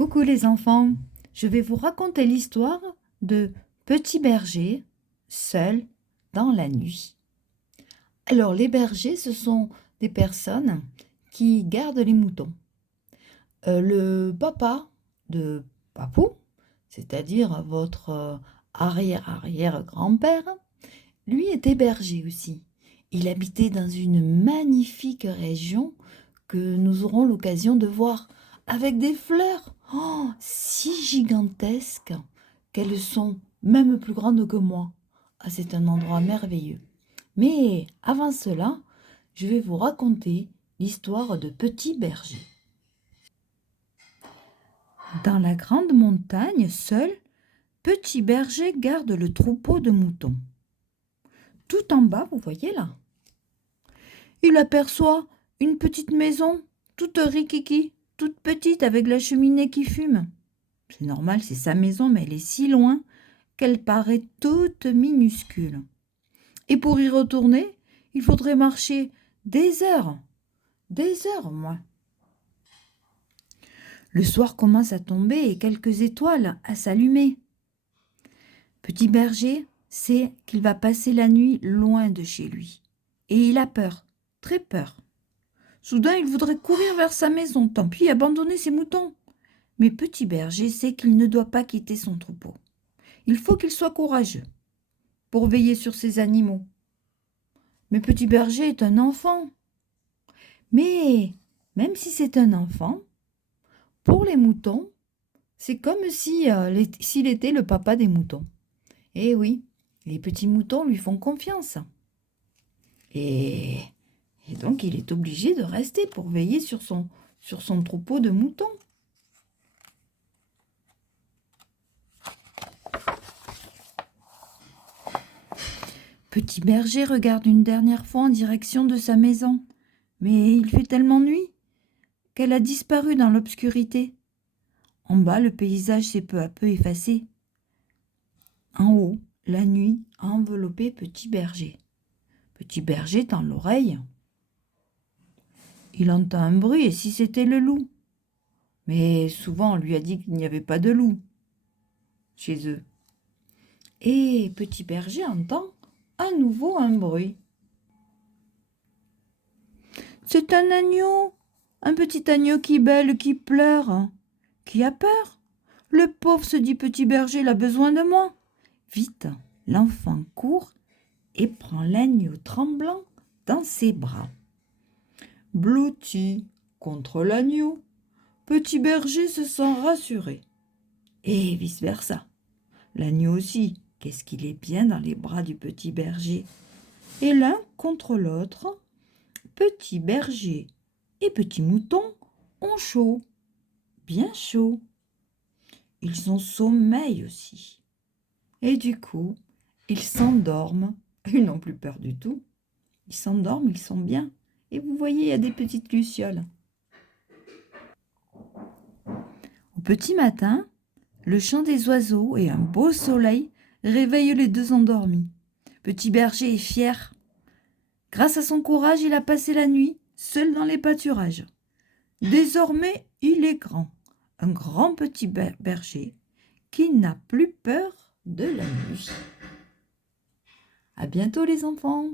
Coucou les enfants, je vais vous raconter l'histoire de Petit Berger seul dans la nuit. Alors les bergers, ce sont des personnes qui gardent les moutons. Le papa de Papou, c'est-à-dire votre arrière-arrière-grand-père, lui était berger aussi. Il habitait dans une magnifique région que nous aurons l'occasion de voir avec des fleurs si gigantesques qu'elles sont même plus grandes que moi. Ah, c'est un endroit merveilleux. Mais avant cela, je vais vous raconter l'histoire de Petit Berger. Dans la grande montagne, seul, Petit Berger garde le troupeau de moutons. Tout en bas, vous voyez là, il aperçoit une petite maison, toute rikiki, toute petite avec la cheminée qui fume. C'est normal, c'est sa maison, mais elle est si loin qu'elle paraît toute minuscule. Et pour y retourner, il faudrait marcher des heures, moi. Le soir commence à tomber et quelques étoiles à s'allumer. Petit Berger sait qu'il va passer la nuit loin de chez lui. Et il a peur, très peur. Soudain, il voudrait courir vers sa maison, tant pis, abandonner ses moutons. Mais Petit Berger sait qu'il ne doit pas quitter son troupeau. Il faut qu'il soit courageux pour veiller sur ses animaux. Mais Petit Berger est un enfant. Mais même si c'est un enfant, pour les moutons, c'est comme s'il était le papa des moutons. Eh oui, les petits moutons lui font confiance. Et donc, il est obligé de rester pour veiller sur son troupeau de moutons. Petit Berger regarde une dernière fois en direction de sa maison, mais il fait tellement nuit qu'elle a disparu dans l'obscurité. En bas, le paysage s'est peu à peu effacé. En haut, la nuit a enveloppé Petit Berger. Petit Berger tend l'oreille. Il entend un bruit, et si c'était le loup? Mais souvent, on lui a dit qu'il n'y avait pas de loup chez eux. Et Petit Berger entend à nouveau un bruit. C'est un petit agneau qui bêle, qui pleure. Qui a peur? Le pauvre, se dit Petit Berger, il a besoin de moi. Vite, l'enfant court et prend l'agneau tremblant dans ses bras. Blotti contre l'agneau, Petit Berger se sent rassuré. Et vice-versa. L'agneau aussi, qu'est-ce qu'il est bien dans les bras du Petit Berger. Et l'un contre l'autre, Petit Berger et Petit Mouton ont chaud, bien chaud. Ils ont sommeil aussi. Et du coup, ils s'endorment. Ils n'ont plus peur du tout. Ils s'endorment, ils sont bien. Et vous voyez, il y a des petites lucioles. Au petit matin, le chant des oiseaux et un beau soleil réveillent les deux endormis. Petit Berger est fier. Grâce à son courage, il a passé la nuit seul dans les pâturages. Désormais, il est grand. Un grand petit berger qui n'a plus peur de la nuit. À bientôt les enfants!